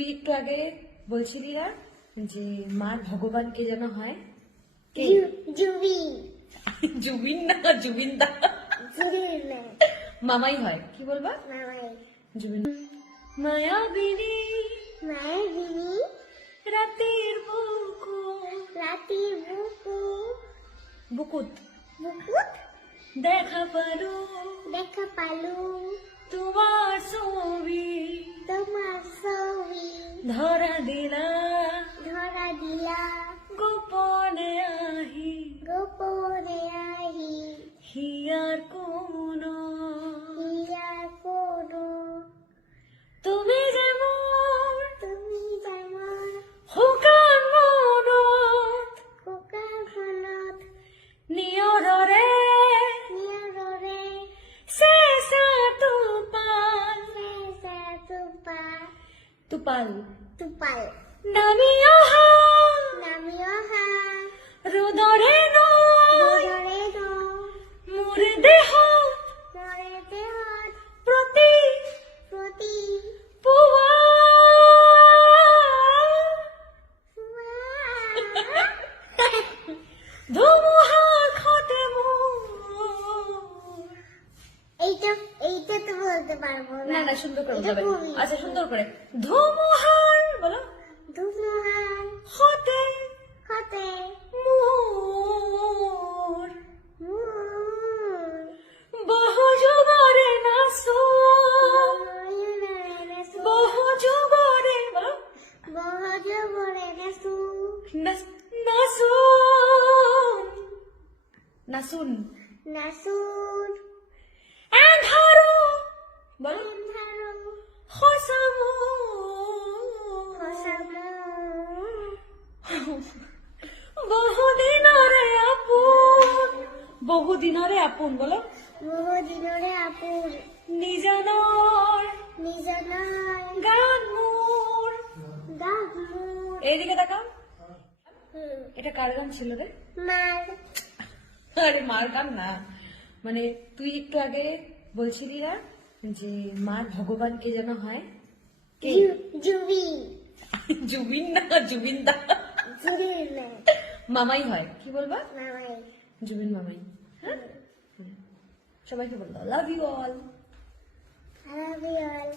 তুই একটু আগে বলছিলি না যে মার ভগবান কে যেন হয়? কে? জুবিন। জুবিন না, জুবিন দা। জুবিন না, মামাই হয়। কি বলবা? মামাই। জুবিন। মায়াবিনী মায়াবিনী রাতের বুকু রাতের বুকু বুকুত বুকুত দেখা পারো দেখা পালু তোমার ছবি তোমার ছবি ধরা দিলা ধরা দিলা গোপনে আহি গোপনে আহি হিয়ার কোন হিয়ার কোনো তুমি যেমন তুমি যেমন হুকান মনত কোকা ঘনত নিয়ৰৰে নিয়ৰৰে চেঁচা টোপাল চেঁচা টোপাল টোপাল নামি অহা নামি অহা ৰ'দৰে নৈ ৰ'দৰে নৈ মোৰ দেহত নৰে দেহত প্ৰতি প্ৰতি পুৱা ধুমুহা খতে মোৰ। এইটা তো বলতে পারবো না না। না সুন্দর করে এটা বলতে হবে। খুবই আচ্ছা সুন্দর করে ধুমুহার বলো ধুমুহার হতে হতে মোর মোর বহু যুগরে নাচুন বহু যুগরে বলো বহজ বলে নাচু নাচুন নাচুন নাচুর এন্ধাৰো বলো আন্ধারো সঁচামো খসামো বহুদিনৰে আপোন বহুদিনৰে আপোন বলো বহুদিনরে আপুর নিজানৰ নিজনার গান মোৰ গামুর এইদিকে তাকাও এটা কার গান ছিল রে? মার আরে মার গান না, মানে তুই একটু আগে বলছিলি না যে মার ভগবান কে যেন হয়? কে? জুবিন। জুবিন না, জুবিন দা। জুবিন না, মামাই হয়। কি বলবা? মামাই। জুবিন মামাই। হ্যাঁ, সবাইকে বল দাও love you all. I love you all.